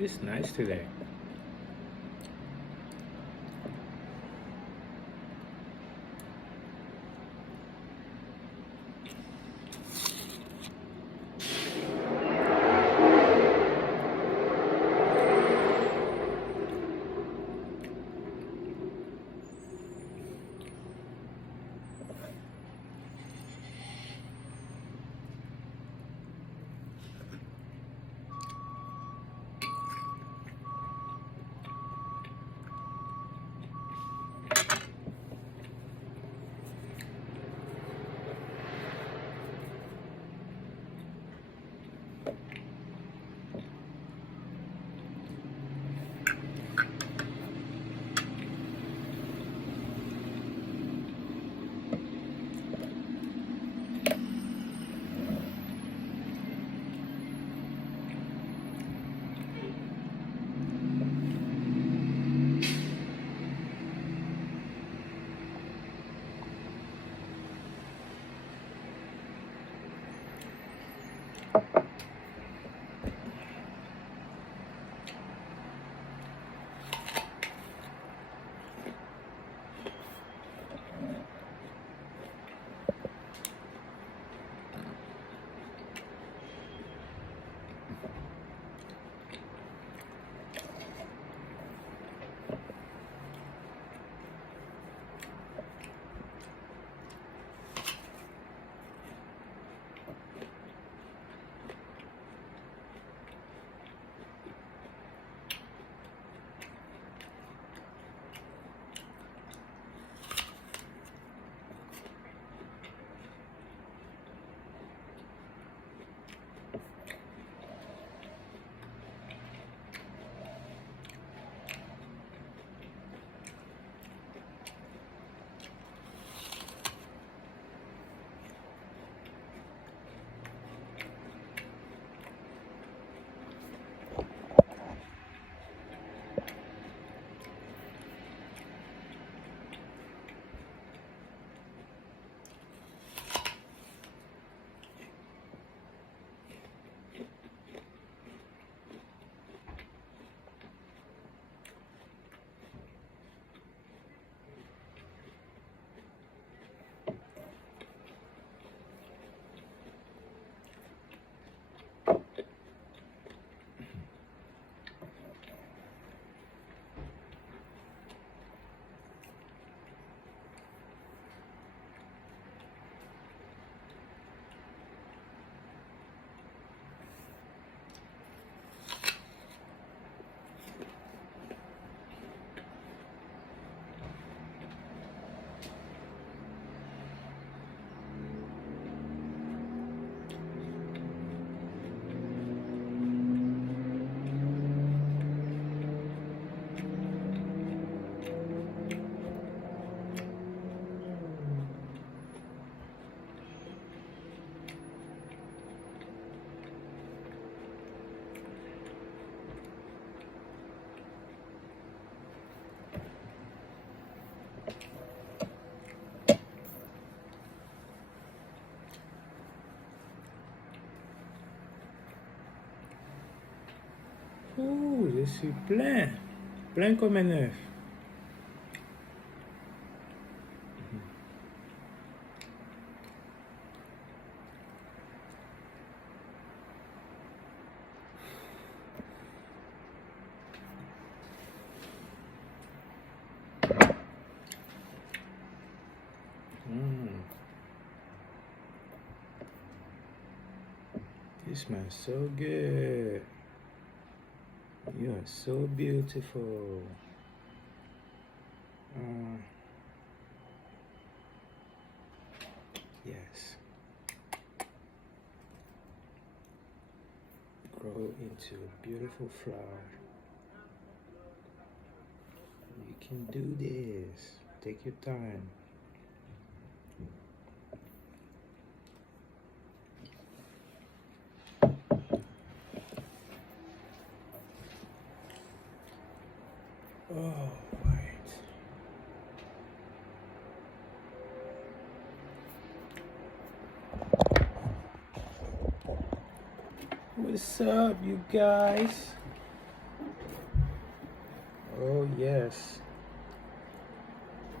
It's nice today. Ouh, je suis plein, plein comme un œuf. smells so good. You are so beautiful. Uh, yes. Grow into a beautiful flower. You can do this. Take your time. Oh, right. What's up, you guys? Oh, yes.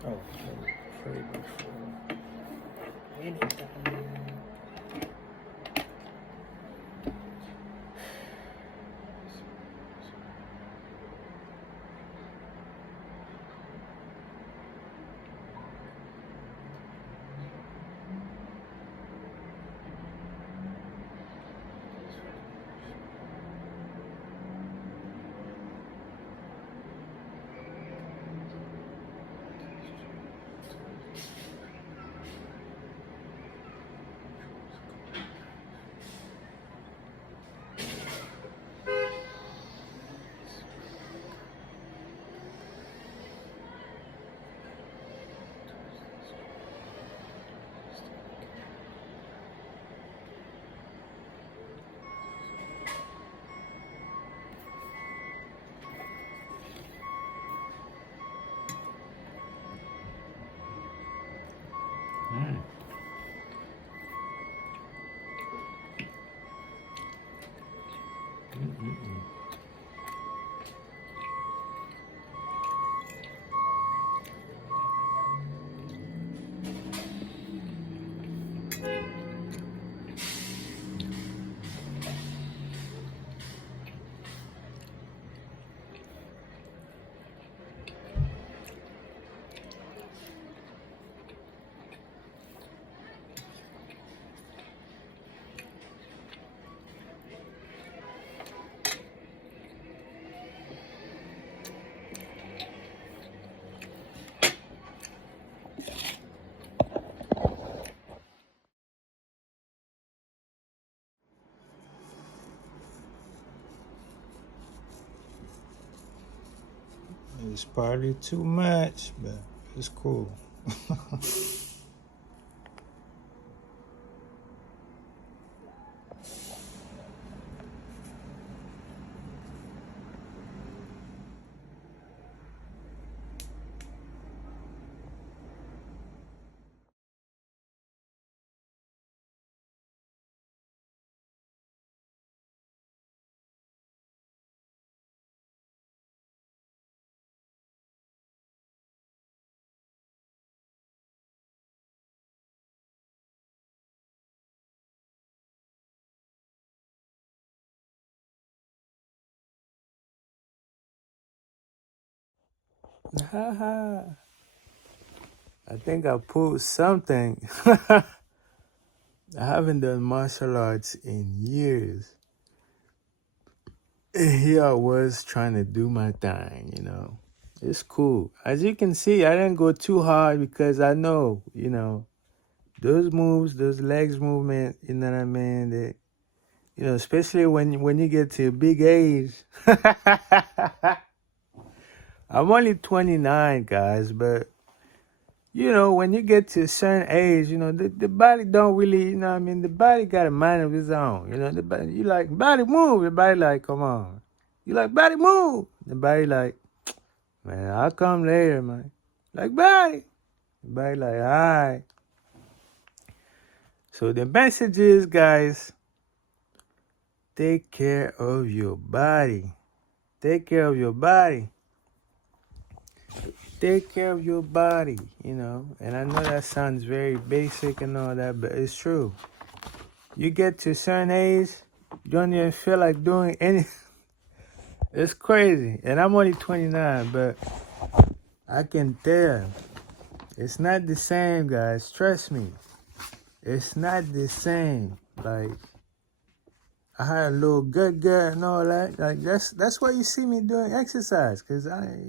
Oh, let me pray before anytime. Mm. Mm-mm-mm. It's probably too much, but it's cool. Haha. I think I pulled something. I haven't done martial arts in years. And here I was trying to do my thing. It's cool. As you can see, I didn't go too hard because I know, those moves, those legs movement, you know what I mean? Especially when you get to a big age. I'm only 29, guys, but when you get to a certain age, the body don't really, what I mean, the body got a mind of its own. The body, you like, body move, the body like, come on. You like, body move. The body like, man, I'll come later, man. Like, body. The body like, all right. So the message is, guys, take care of your body. Take care of your body. Take care of your body. And I know that sounds very basic and all that, but it's true. You get to a certain age, you don't even feel like doing anything. It's crazy. And I'm only 29, but I can tell. It's not the same, guys. Trust me. It's not the same. Like, I had a little gut and all that. Like that's why you see me doing exercise, cause I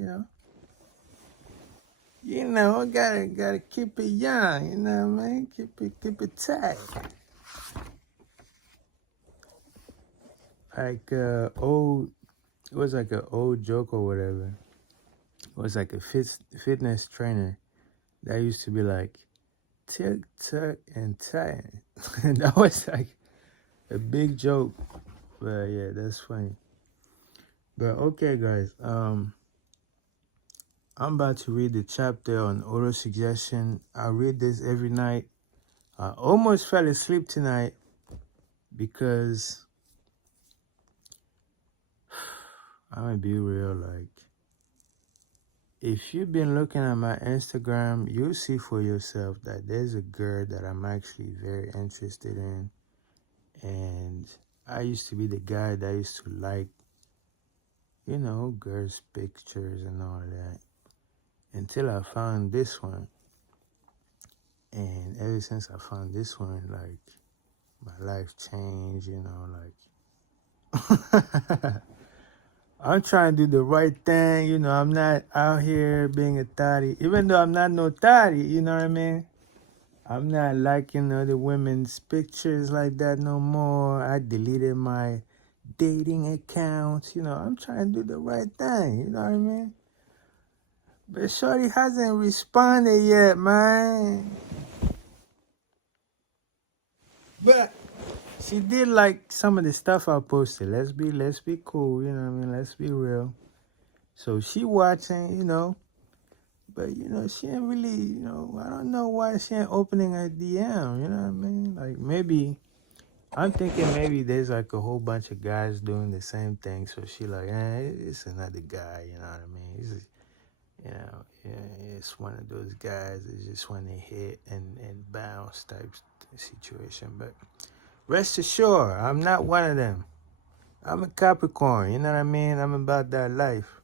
gotta keep it young. You know what I mean? Keep it tight. Like old, it was like an old joke or whatever. It was like a fitness trainer that used to be like tick tuck and tight, and that was like a big joke. But yeah, that's funny. But okay, guys. I'm about to read the chapter on auto suggestion. I read this every night. I almost fell asleep tonight because I'm gonna be real. Like, if you've been looking at my Instagram, you'll see for yourself that there's a girl that I'm actually very interested in. And I used to be the guy that used to like, girls' pictures and all that. Until I found this one. And ever since I found this one, like, my life changed, like. I'm trying to do the right thing, I'm not out here being a thotty. Even though I'm not no thotty, you know what I mean? I'm not liking other women's pictures like that no more. I deleted my dating accounts, I'm trying to do the right thing, you know what I mean? But Shorty hasn't responded yet, man. But she did like some of the stuff I posted. Let's be cool, you know what I mean? Let's be real. So she watching, but she ain't really, I don't know why she ain't opening her DM, you know what I mean? Like I'm thinking maybe there's like a whole bunch of guys doing the same thing. So she like, it's another guy, you know what I mean? He's, it's one of those guys that just want to hit and bounce type situation. But rest assured, I'm not one of them. I'm a Capricorn, you know what I mean? I'm about that life.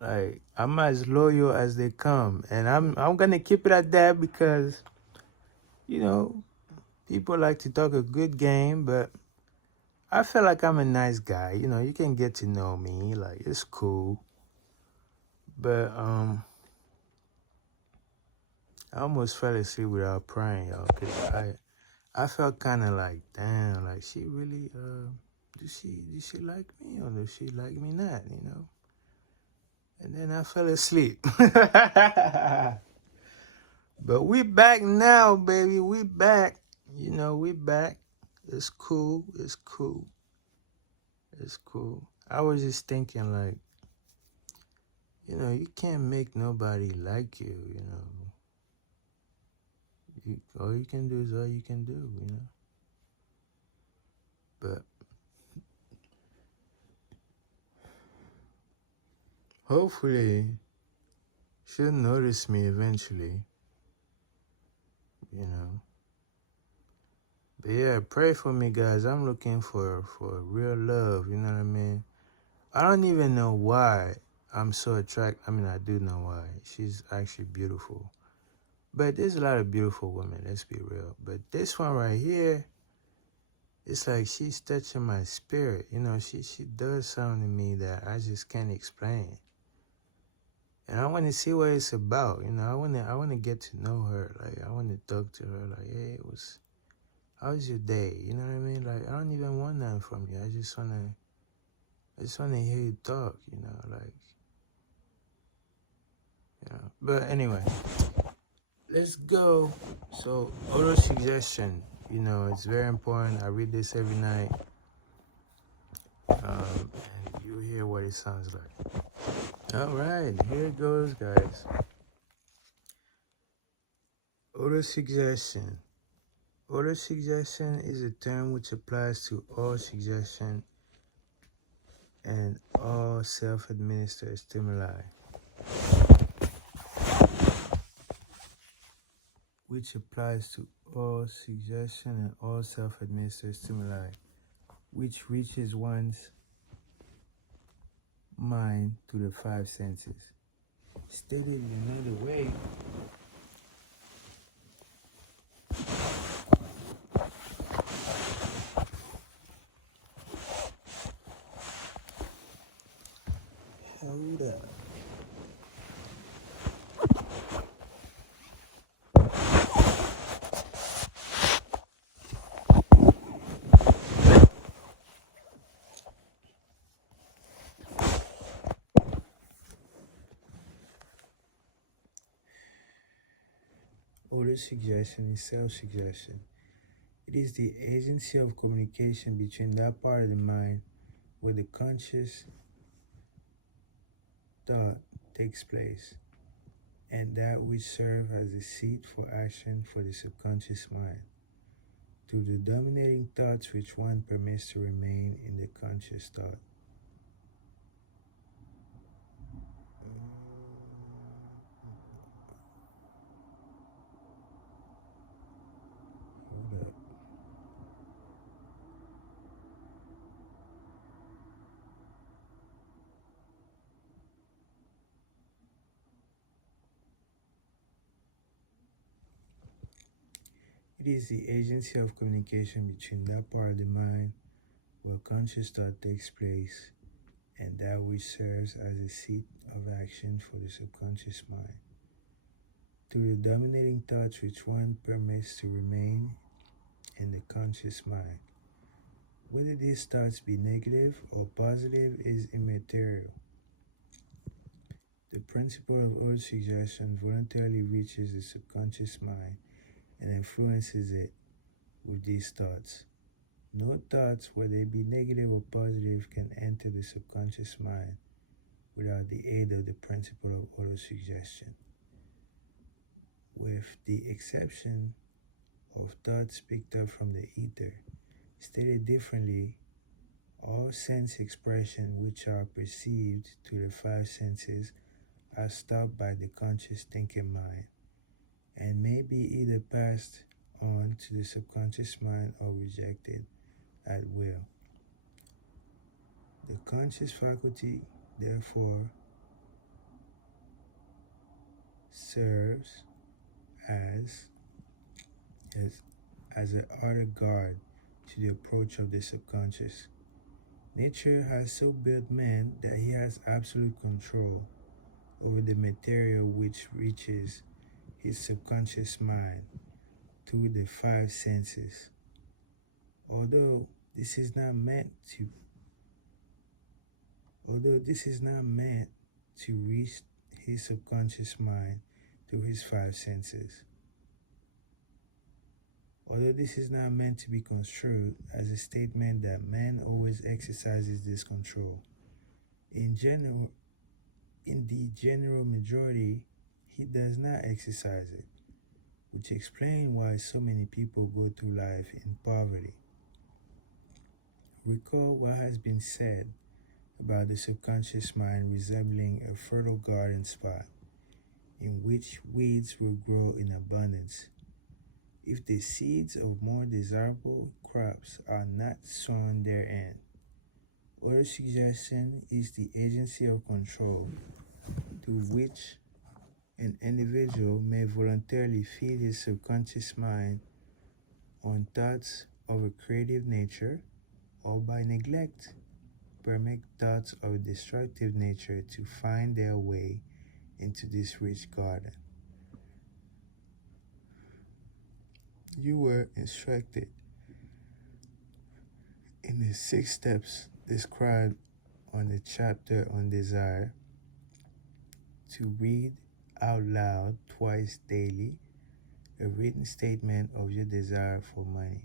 Like, I'm as loyal as they come. And I'm gonna keep it at that because, people like to talk a good game, but I feel like I'm a nice guy. You can get to know me. Like, it's cool. But I almost fell asleep without praying, y'all, because I felt kind of like, damn, like, she really, does she like me or does she like me not, And then I fell asleep. But we back now, baby. We back. We back. It's cool. It's cool. It's cool. I was just thinking, like, you can't make nobody like you, all you can do is all you can do, But hopefully she'll notice me eventually, But yeah, pray for me, guys. I'm looking for real love, you know what I mean? I don't even know why I'm so attracted. I mean, I do know why. She's actually beautiful. But there's a lot of beautiful women, let's be real. But this one right here, it's like she's touching my spirit. She does something to me that I just can't explain. And I want to see what it's about. I want to get to know her. Like, I want to talk to her. Like, hey, how was your day? You know what I mean? Like, I don't even want nothing from you. I just want to hear you talk, But anyway, let's go. So, auto suggestion, it's very important. I read this every night. And you hear what it sounds like. All right, here it goes, guys. Auto suggestion. Auto suggestion is a term which applies to all suggestion and all self-administered stimuli. Which applies to all suggestion and all self-administered stimuli, which reaches one's mind through the five senses. Stated in another way, Auto-suggestion is self-suggestion. It is the agency of communication between that part of the mind where the conscious thought takes place and that which serves as a seat for action for the subconscious mind, through the dominating thoughts which one permits to remain in the conscious thought. Hold up. It is the agency of communication between that part of the mind where conscious thought takes place and that which serves as a seat of action for the subconscious mind, through the dominating thoughts which one permits to remain in the conscious mind. Whether these thoughts be negative or positive is immaterial. The principle of autosuggestion voluntarily reaches the subconscious mind and influences it with these thoughts. No thoughts, whether they be negative or positive, can enter the subconscious mind without the aid of the principle of autosuggestion. With the exception of thoughts picked up from the ether, stated differently, all sense expression which are perceived through the five senses are stopped by the conscious thinking mind and may be either passed on to the subconscious mind or rejected at will. The conscious faculty, therefore, serves as an outer guard to the approach of the subconscious. Nature has so built man that he has absolute control over the material which reaches his subconscious mind through the five senses. Although this is not meant to reach his subconscious mind through his five senses. Although this is not meant to be construed as a statement that man always exercises this control. In the general majority, he does not exercise it, which explains why so many people go through life in poverty. Recall what has been said about the subconscious mind resembling a fertile garden spot in which weeds will grow in abundance if the seeds of more desirable crops are not sown therein. Autosuggestion is the agency of control through which an individual may voluntarily feed his subconscious mind on thoughts of a creative nature, or by neglect, permit thoughts of a destructive nature to find their way into this rich garden. You were instructed in the 6 steps described on the chapter on desire to read out loud twice daily a written statement of your desire for money,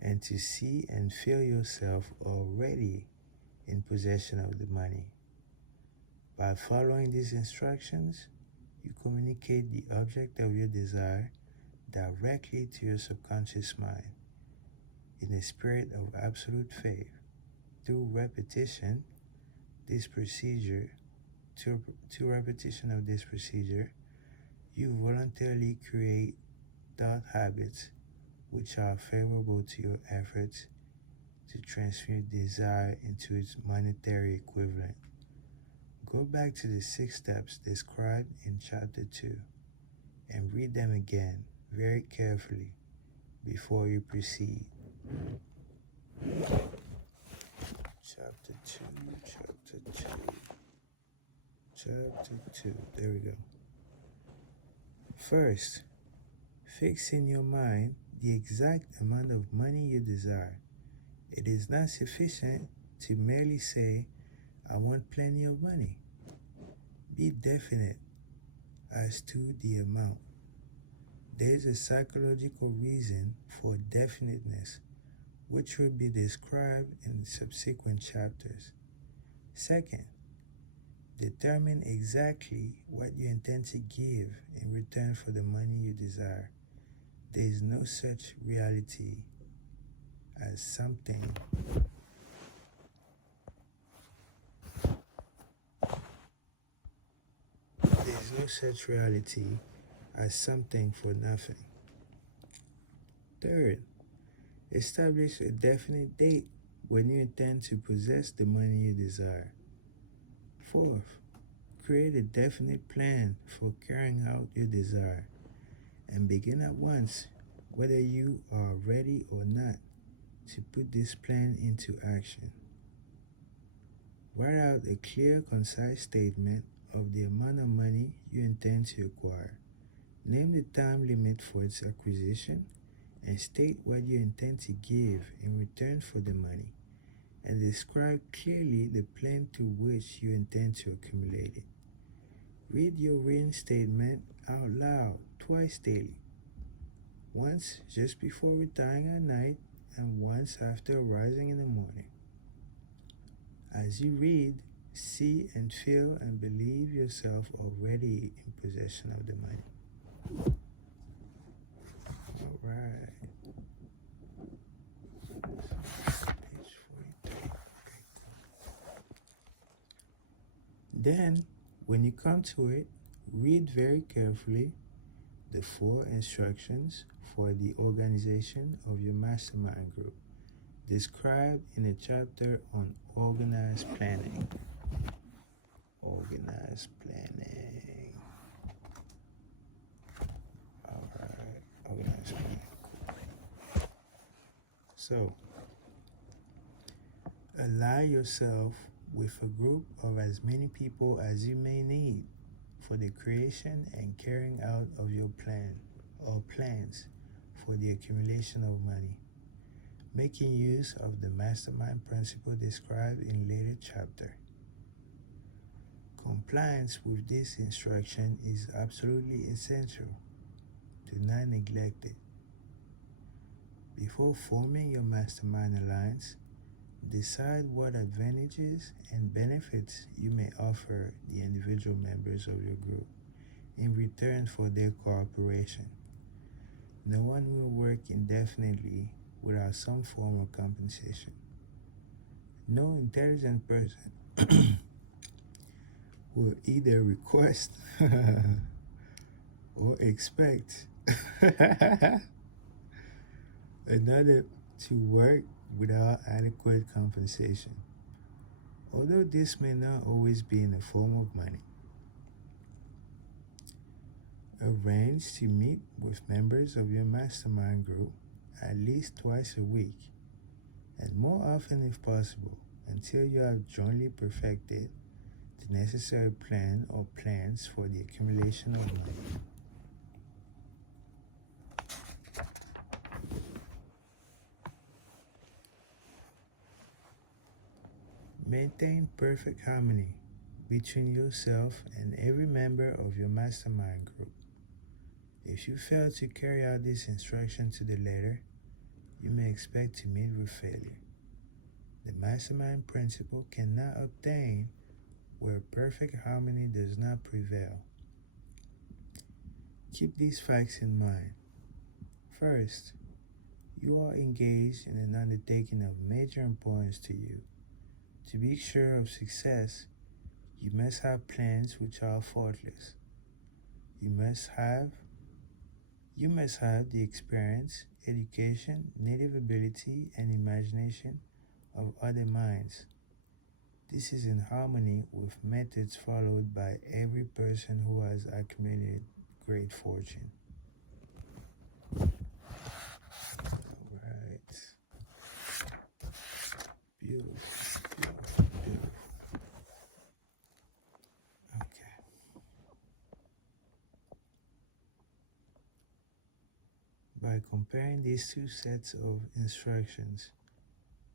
and to see and feel yourself already in possession of the money. By following these instructions, you communicate the object of your desire directly to your subconscious mind in a spirit of absolute faith. Through repetition, of this procedure, you voluntarily create thought habits which are favorable to your efforts to transmute desire into its monetary equivalent. Go back to the 6 steps described in chapter 2 and read them again very carefully before you proceed. Chapter 2. There we go. First, fix in your mind the exact amount of money you desire. It is not sufficient to merely say, I want plenty of money. Be definite as to the amount. There is a psychological reason for definiteness, which will be described in subsequent chapters. Second, determine exactly what you intend to give in return for the money you desire. There is no such reality as something. There is no such reality as something for nothing. Third, establish a definite date when you intend to possess the money you desire. Fourth, create a definite plan for carrying out your desire and begin at once, whether you are ready or not, to put this plan into action. Write out a clear, concise statement of the amount of money you intend to acquire. Name the time limit for its acquisition and state what you intend to give in return for the money, and describe clearly the plan through which you intend to accumulate it. Read your written statement out loud twice daily, once just before retiring at night and once after arising in the morning. As you read, see and feel and believe yourself already in possession of the money. All right. Page 43. Then, when you come to it, read very carefully the 4 instructions for the organization of your mastermind group, described in a chapter on organized planning. Organized planning. All right, organized planning. So, ally yourself with a group of as many people as you may need for the creation and carrying out of your plan or plans for the accumulation of money, making use of the mastermind principle described in later chapter. Compliance with this instruction is absolutely essential. Do not neglect it. Before forming your mastermind alliance, decide what advantages and benefits you may offer the individual members of your group in return for their cooperation. No one will work indefinitely without some form of compensation. No intelligent person will either request or expect another to work without adequate compensation, although this may not always be in the form of money. Arrange to meet with members of your mastermind group at least twice a week, and more often if possible, until you have jointly perfected the necessary plan or plans for the accumulation of money. Maintain perfect harmony between yourself and every member of your mastermind group. If you fail to carry out this instruction to the letter, you may expect to meet with failure. The mastermind principle cannot obtain where perfect harmony does not prevail. Keep these facts in mind. First, you are engaged in an undertaking of major importance to you. To be sure of success, you must have plans which are faultless. You must have the experience, education, native ability, and imagination of other minds. This is in harmony with methods followed by every person who has accumulated great fortune. All right. Beautiful, beautiful, beautiful. Okay. By comparing these two sets of instructions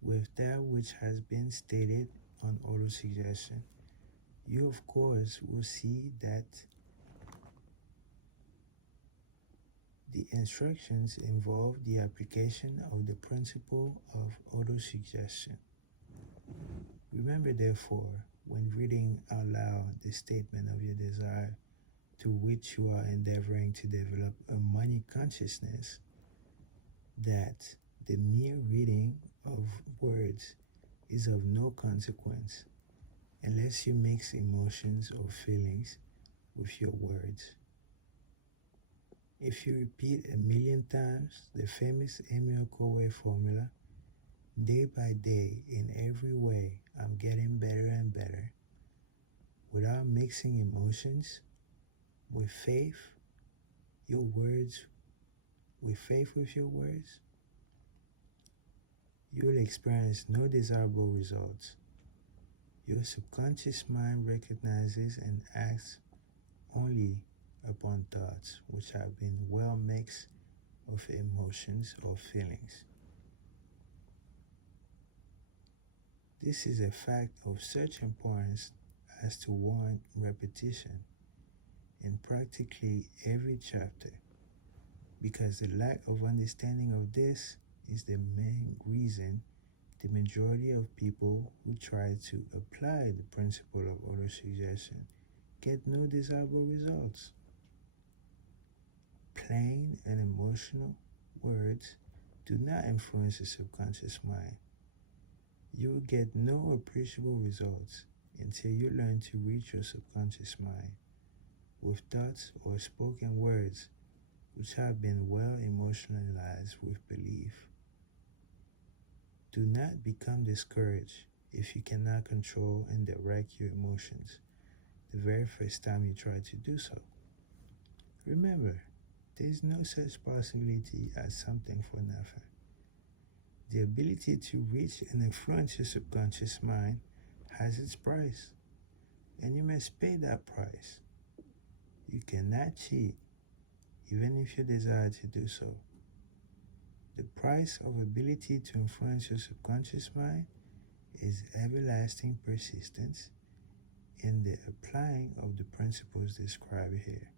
with that which has been stated on auto-suggestion, you of course will see that The instructions involve the application of the principle of autosuggestion. Remember, therefore, when reading out loud the statement of your desire to which you are endeavoring to develop a money consciousness, that the mere reading of words is of no consequence unless you mix emotions or feelings with your words. If you repeat 1,000,000 times the famous Emil Coué formula, day by day, in every way, I'm getting better and better, without mixing emotions with faith, your words, with faith with your words, you will experience no desirable results. Your subconscious mind recognizes and acts only upon thoughts which have been well mixed with emotions or feelings. This is a fact of such importance as to warrant repetition in practically every chapter, because the lack of understanding of this is the main reason the majority of people who try to apply the principle of autosuggestion get no desirable results. Plain and emotional words do not influence the subconscious mind. You will get no appreciable results until you learn to reach your subconscious mind with thoughts or spoken words which have been well emotionalized with belief. Do not become discouraged if you cannot control and direct your emotions the very first time you try to do so. Remember, there is no such possibility as something for nothing. The ability to reach and influence your subconscious mind has its price, and you must pay that price. You cannot cheat, even if you desire to do so. The price of ability to influence your subconscious mind is everlasting persistence in the applying of the principles described here.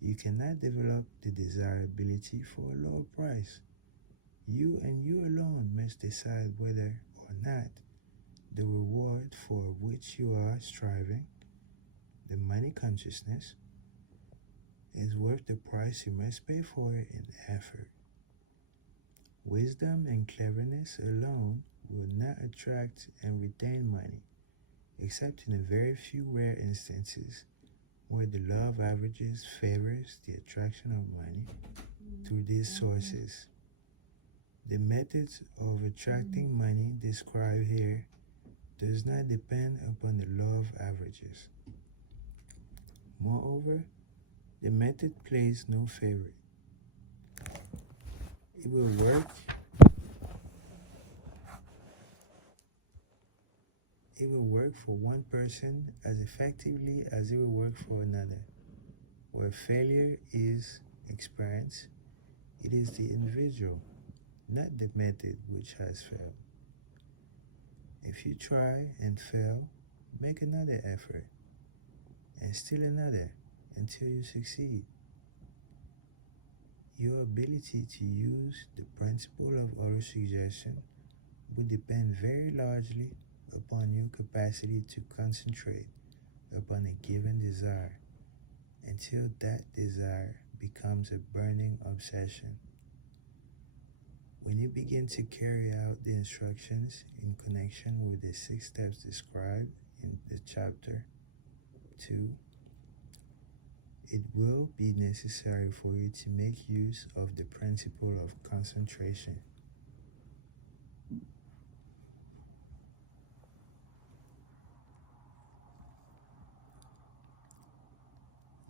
You cannot develop the desirability for a lower price. You and you alone must decide whether or not the reward for which you are striving, the money consciousness, is worth the price you must pay for it in effort. Wisdom and cleverness alone will not attract and retain money, except in a very few rare instances where the law of averages favors the attraction of money through these sources. The methods of attracting money described here does not depend upon the law of averages. Moreover, the method plays no favorite. It will work for one person as effectively as it will work for another. Where failure is experienced, it is the individual, not the method, which has failed. If you try and fail, make another effort, and still another, until you succeed. Your ability to use the principle of autosuggestion will depend very largely upon your capacity to concentrate upon a given desire until that desire becomes a burning obsession. When you begin to carry out the instructions in connection with the 6 steps described in the chapter 2, it will be necessary for you to make use of the principle of concentration.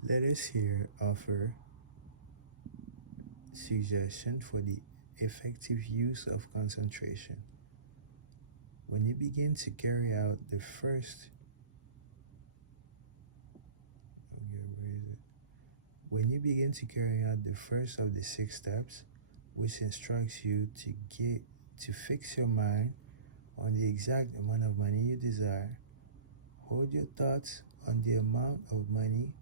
Let us here offer suggestion for the effective use of concentration. When you begin to carry out the first of the 6 steps, which instructs you to fix your mind on the exact amount of money you desire, hold your thoughts on the amount of money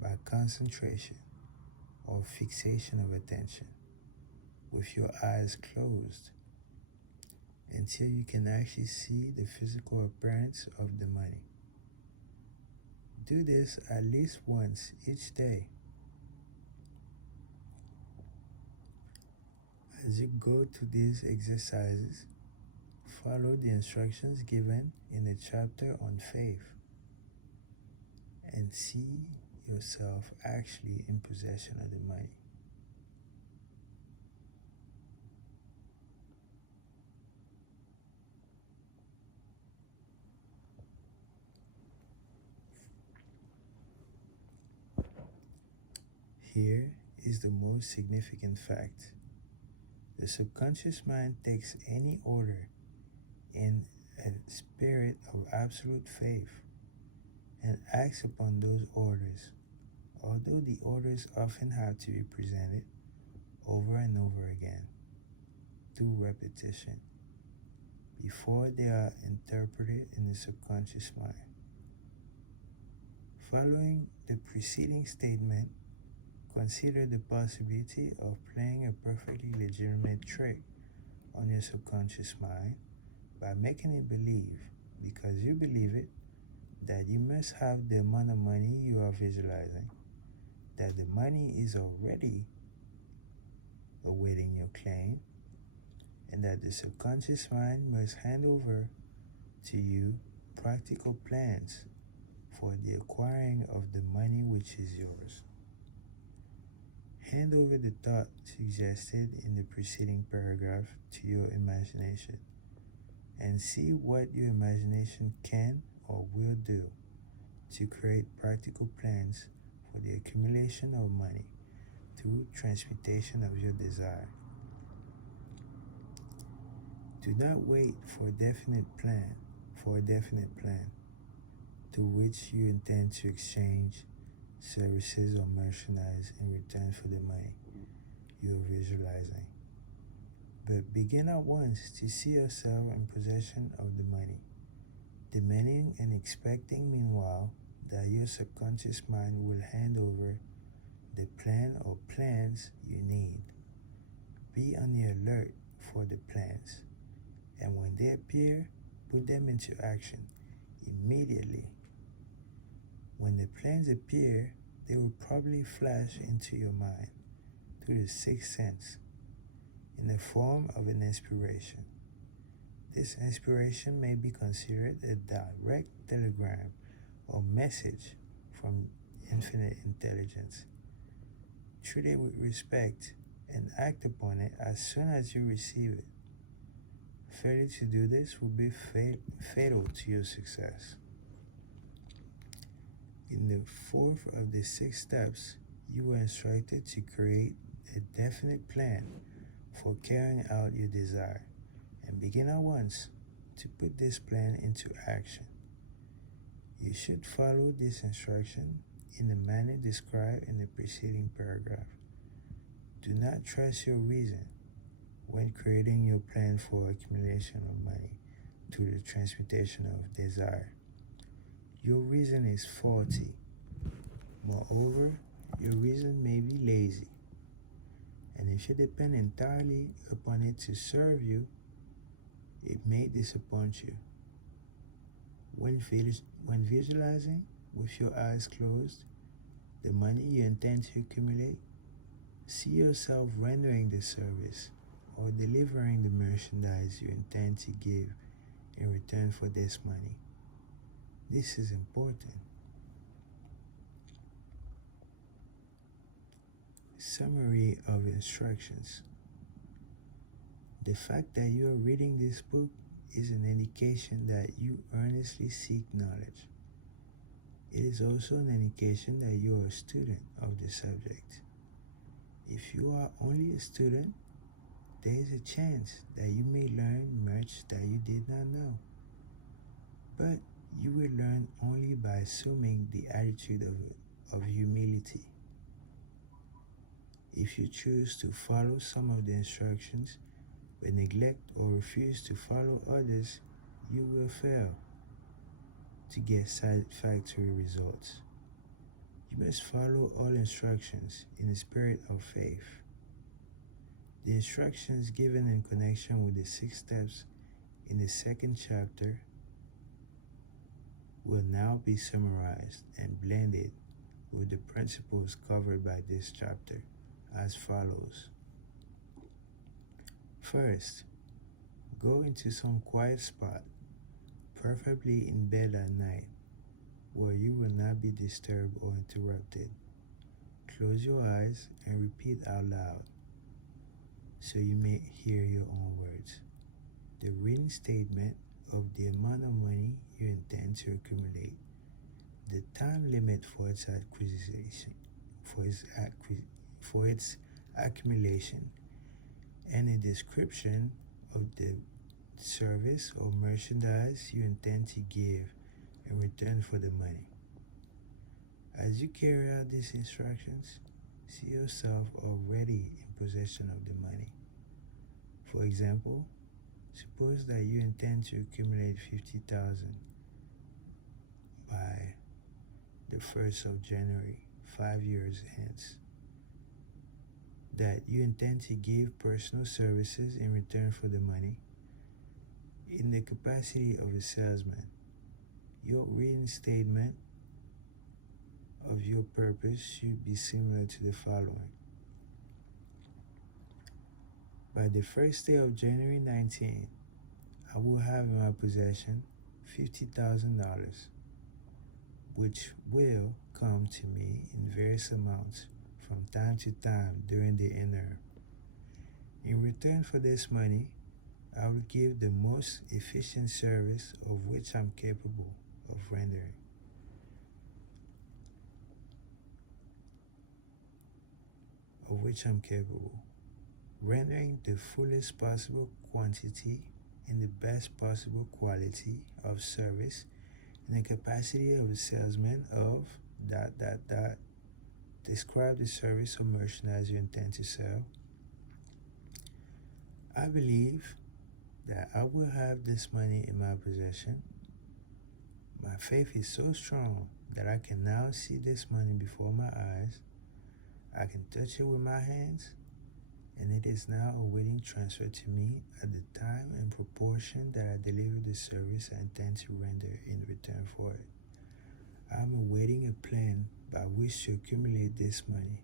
by concentration, or fixation of attention with your eyes closed until you can actually see the physical appearance of the money. Do this at least once each day. As you go through these exercises, follow the instructions given in the chapter on faith and see yourself actually in possession of the money. Here is the most significant fact. The subconscious mind takes any order in a spirit of absolute faith and acts upon those orders, although the orders often have to be presented over and over again through repetition before they are interpreted in the subconscious mind. Following the preceding statement, consider the possibility of playing a perfectly legitimate trick on your subconscious mind by making it believe, because you believe it, that you must have the amount of money you are visualizing, that the money is already awaiting your claim, and that the subconscious mind must hand over to you practical plans for the acquiring of the money which is yours. Hand over the thought suggested in the preceding paragraph to your imagination and see what your imagination can or will do to create practical plans for the accumulation of money through transmutation of your desire. Do not wait for a definite plan through which you intend to exchange services or merchandise in return for the money you are visualizing. But begin at once to see yourself in possession of the money, demanding and expecting meanwhile that your subconscious mind will hand over the plan or plans you need. Be on the alert for the plans, and when they appear, put them into action immediately. When the plans appear, they will probably flash into your mind through the sixth sense in the form of an inspiration. This inspiration may be considered a direct telegram or message from infinite intelligence. Treat it with respect and act upon it as soon as you receive it. Failure to do this will be fatal to your success. In the fourth of the 6 steps, you were instructed to create a definite plan for carrying out your desire and begin at once to put this plan into action. You should follow this instruction in the manner described in the preceding paragraph. Do not trust your reason when creating your plan for accumulation of money through the transmutation of desire. Your reason is faulty. Moreover, your reason may be lazy, and if you depend entirely upon it to serve you, it may disappoint you. When visualizing with your eyes closed the money you intend to accumulate, see yourself rendering the service or delivering the merchandise you intend to give in return for this money. This is important. Summary of instructions. The fact that you are reading this book is an indication that you earnestly seek knowledge. It is also an indication that you are a student of the subject. If you are only a student, there is a chance that you may learn much that you did not know. But you will learn only by assuming the attitude of humility. If you choose to follow some of the instructions but neglect or refuse to follow others, you will fail to get satisfactory results. You You must follow all instructions in the spirit of faith. The instructions given in connection with the 6 steps in the second chapter will now be summarized and blended with the principles covered by this chapter as follows. First, go into some quiet spot, preferably in bed at night, where you will not be disturbed or interrupted. Close your eyes and repeat out loud so you may hear your own words. The written statement of the amount of money you intend to accumulate, the time limit for its acquisition, for its accumulation, and a description of the service or merchandise you intend to give in return for the money. As you carry out these instructions, see yourself already in possession of the money. For example, suppose that you intend to accumulate 50,000 by the 1st of January, 5 years hence. That you intend to give personal services in return for the money. In the capacity of a salesman, your written statement of your purpose should be similar to the following. By the first day of January 19, I will have in my possession $50,000, which will come to me in various amounts from time to time during the interim. In return for this money, I will give the most efficient service of which I'm capable of rendering. Rendering the fullest possible quantity in the best possible quality of service in the capacity of a salesman of ... Describe the service or merchandise you intend to sell. I believe that I will have this money in my possession. My faith is so strong that I can now see this money before my eyes. I can touch it with my hands, and it is now awaiting transfer to me at the time and proportion that I deliver the service I intend to render in return for it. I am awaiting a plan by which to accumulate this money,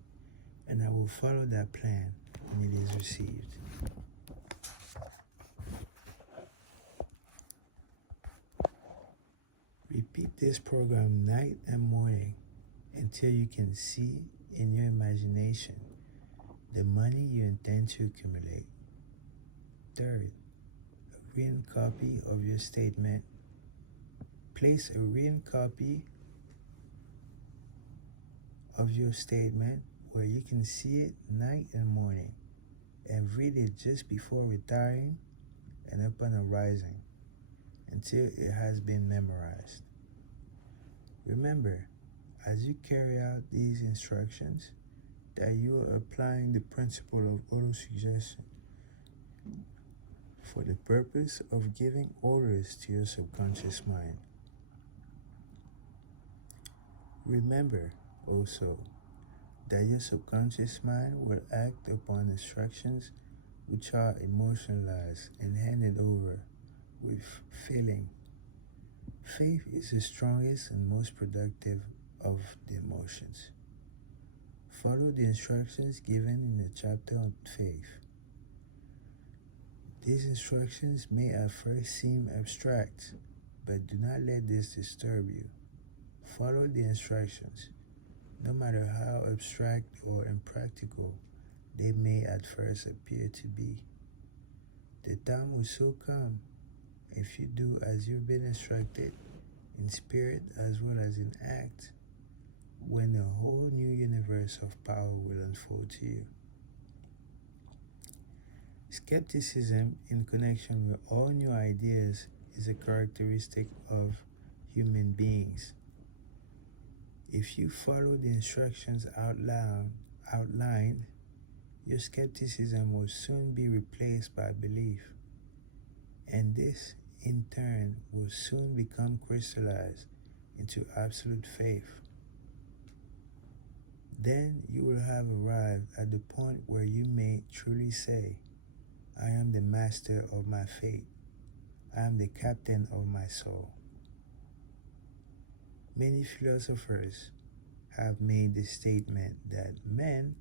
and I will follow that plan when it is received. Repeat this program night and morning until you can see in your imagination the money you intend to accumulate. Third, a written copy of your statement. Place a written copy of your statement where you can see it night and morning, and read it just before retiring and upon arising until it has been memorized. Remember, as you carry out these instructions, that you are applying the principle of autosuggestion for the purpose of giving orders to your subconscious mind. Remember also that your subconscious mind will act upon instructions which are emotionalized and handed over with feeling. Faith is the strongest and most productive of the emotions. Follow the instructions given in the chapter on faith. These instructions may at first seem abstract, but do not let this disturb you. Follow the instructions, no matter how abstract or impractical they may at first appear to be. The time will so come if you do as you've been instructed, in spirit as well as in act, when a whole new universe of power will unfold to you. Skepticism in connection with all new ideas is a characteristic of human beings. If you follow the instructions outlined, your skepticism will soon be replaced by belief, and this in turn will soon become crystallized into absolute faith. Then you will have arrived at the point where you may truly say, I am the master of my fate. I am the captain of my soul. Many philosophers have made the statement that man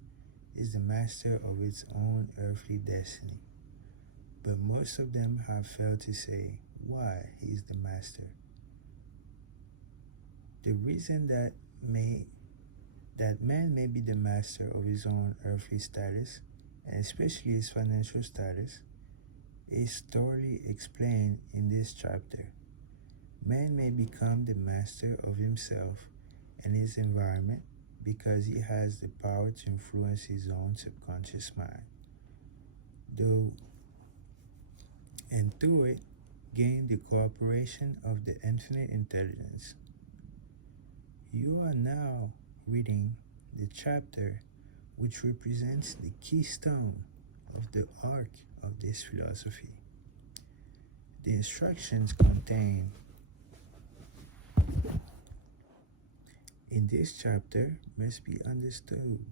is the master of its own earthly destiny, but most of them have failed to say why he is the master. The reason that man may be the master of his own earthly status, and especially his financial status, is thoroughly explained in this chapter. Man may become the master of himself and his environment because he has the power to influence his own subconscious mind, and through it, gain the cooperation of the infinite intelligence. You are now reading the chapter which represents the keystone of the arc of this philosophy. The instructions contained in this chapter must be understood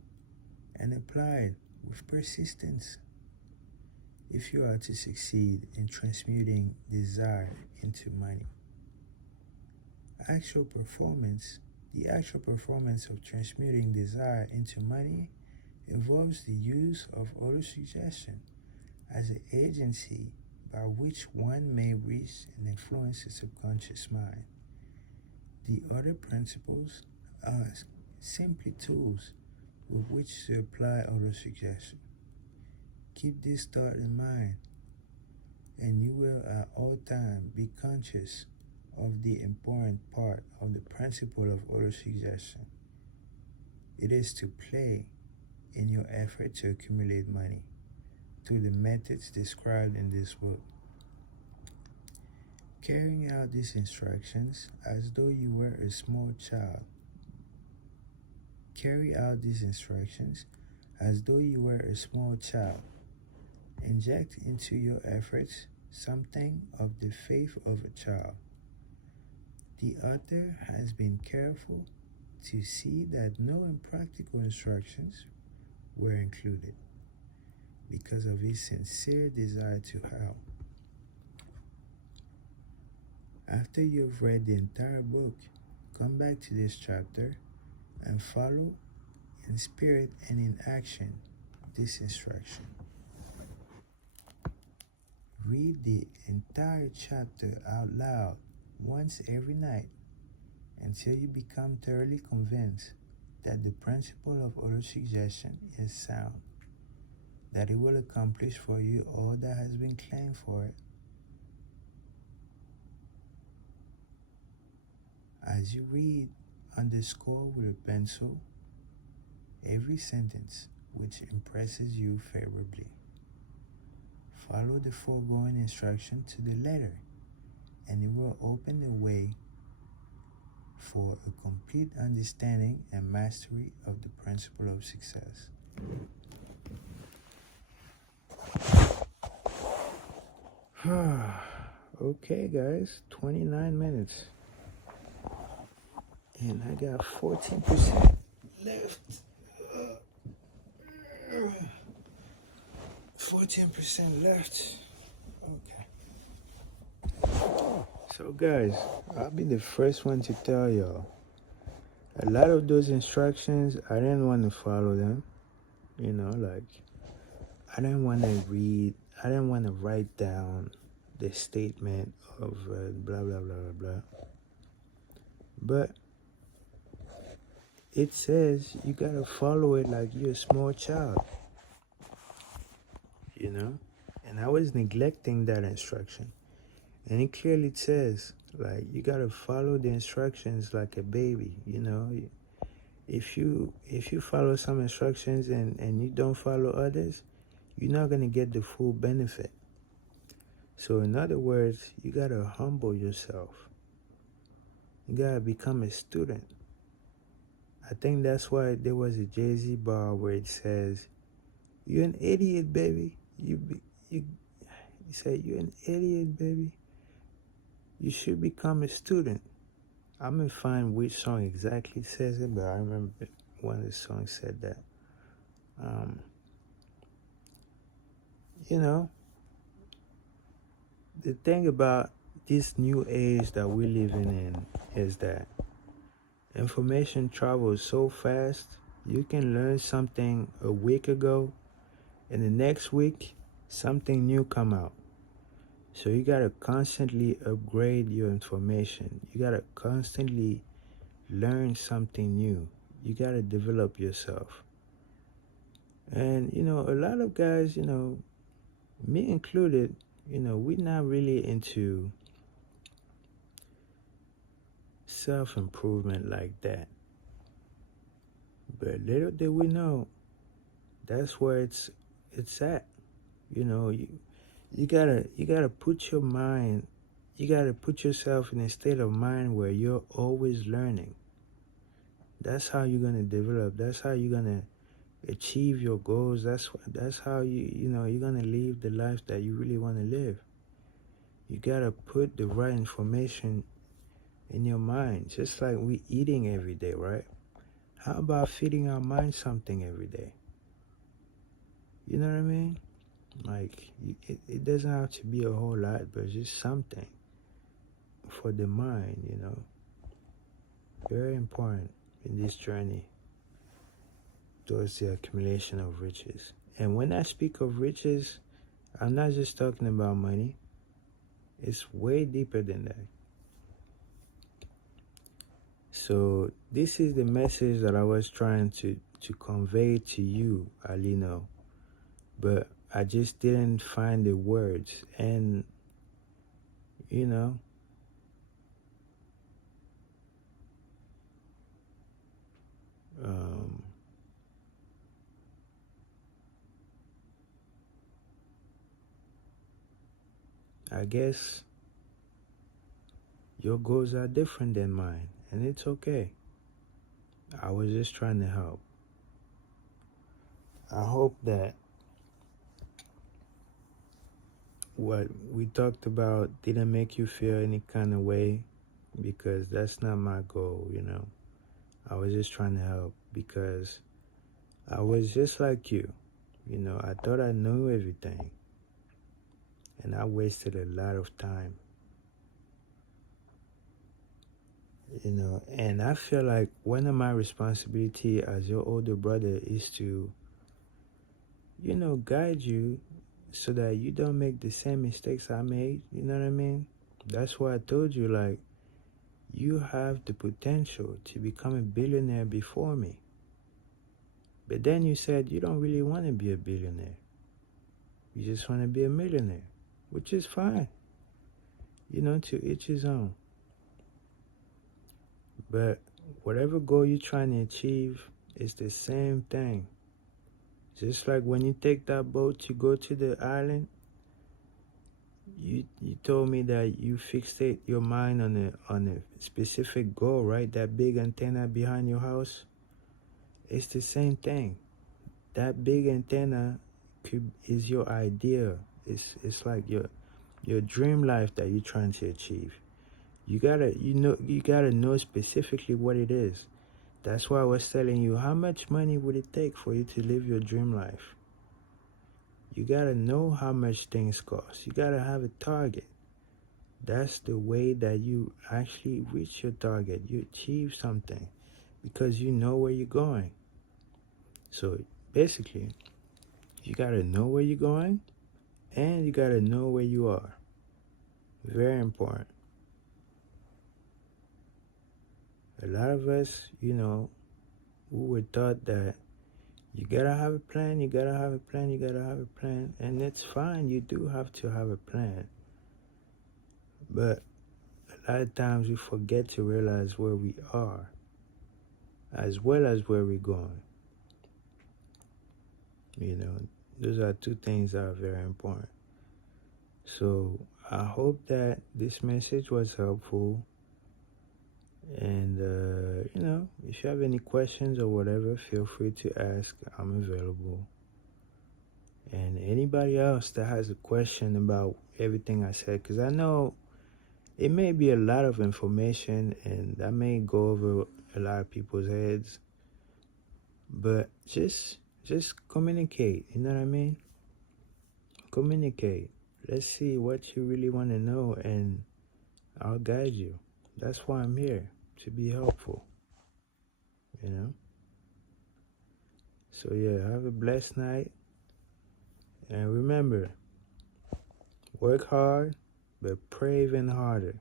and applied with persistence if you are to succeed in transmuting desire into money. The actual performance of transmuting desire into money involves the use of autosuggestion as an agency by which one may reach and influence the subconscious mind. The other principles are simply tools with which to apply autosuggestion. Keep this thought in mind, and you will at all times be conscious of the important part of the principle of autosuggestion. It is to play in your effort to accumulate money through the methods described in this book. Carrying out these instructions as though you were a small child. Carry out these instructions as though you were a small child. Inject into your efforts something of the faith of a child. The author has been careful to see that no impractical instructions were included because of his sincere desire to help. After you've read the entire book, come back to this chapter and follow in spirit and in action this instruction. Read the entire chapter out loud once every night until you become thoroughly convinced that the principle of autosuggestion is sound, that it will accomplish for you all that has been claimed for it. As you read, underscore with a pencil every sentence which impresses you favorably. Follow the foregoing instruction to the letter, and it will open the way for a complete understanding and mastery of the principle of success. Okay, guys, 29 minutes. And I got 14% left. 14% left. Okay. So guys, I'll be the first one to tell y'all. A lot of those instructions, I didn't want to follow them. You know, like, I didn't want to write down the statement of blah, blah, blah, blah, blah. But it says you gotta follow it like you're a small child, you know? And I was neglecting that instruction. And it clearly says, like, you gotta follow the instructions like a baby, you know? If you follow some instructions and you don't follow others, you're not gonna get the full benefit. So in other words, you gotta humble yourself. You gotta become a student. I think that's why there was a Jay-Z bar where it says, "You're an idiot, baby. You say you're an idiot, baby. You should become a student." I'm gonna find which song exactly says it, but I remember one of the songs said that. Um, you know, the thing about this new age that we're living in is that information travels so fast. You can learn something a week ago, and the next week, something new come out. So you gotta constantly upgrade your information. You gotta constantly learn something new. You gotta develop yourself. And a lot of guys, me included, we're not really into self improvement like that. But little did we know, that's where it's at. You gotta put your mind, you gotta put yourself in a state of mind where you're always learning. That's how you're gonna develop. That's how you're gonna achieve your goals. That's how you're gonna live the life that you really want to live. You gotta put the right information in your mind, just like we eating every day, right? How about feeding our mind something every day? You know what I mean? Like, it doesn't have to be a whole lot, but just something for the mind. Very important in this journey towards the accumulation of riches. And when I speak of riches, I'm not just talking about money. It's way deeper than that. So this is the message that I was trying to convey to you, Alino, but I just didn't find the words. And um, I guess your goals are different than mine, and it's okay. I was just trying to help. I hope that what we talked about didn't make you feel any kind of way, because that's not my goal. I was just trying to help because I was just like you. I thought I knew everything, and I wasted a lot of time. And I feel like one of my responsibility as your older brother is to, guide you so that you don't make the same mistakes I made. You know what I mean? That's why I told you, like, you have the potential to become a billionaire before me. But then you said you don't really want to be a billionaire. You just want to be a millionaire, which is fine. To each his own. But whatever goal you're trying to achieve is the same thing. Just like when you take that boat to go to the island, you told me that you fixate your mind on a specific goal, right? That big antenna behind your house. It's the same thing. That big antenna is your idea. It's like your dream life that you're trying to achieve. You gotta know specifically what it is. That's why I was telling you, how much money would it take for you to live your dream life? You gotta know how much things cost. You gotta have a target. That's the way that you actually reach your target. You achieve something because you know where you're going. So basically, you gotta know where you're going and you gotta know where you are. Very important. A lot of us, we were taught that you gotta have a plan, you gotta have a plan, you gotta have a plan, and it's fine, you do have to have a plan. But a lot of times we forget to realize where we are, as well as where we're going. Those are two things that are very important. So I hope that this message was helpful. And, if you have any questions or whatever, feel free to ask. I'm available. And anybody else that has a question about everything I said, because I know it may be a lot of information and that may go over a lot of people's heads. But just communicate, you know what I mean? Communicate. Let's see what you really want to know, and I'll guide you. That's why I'm here, to be helpful, you know? So yeah, have a blessed night. And remember, work hard, but pray even harder.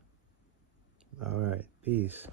All right, peace.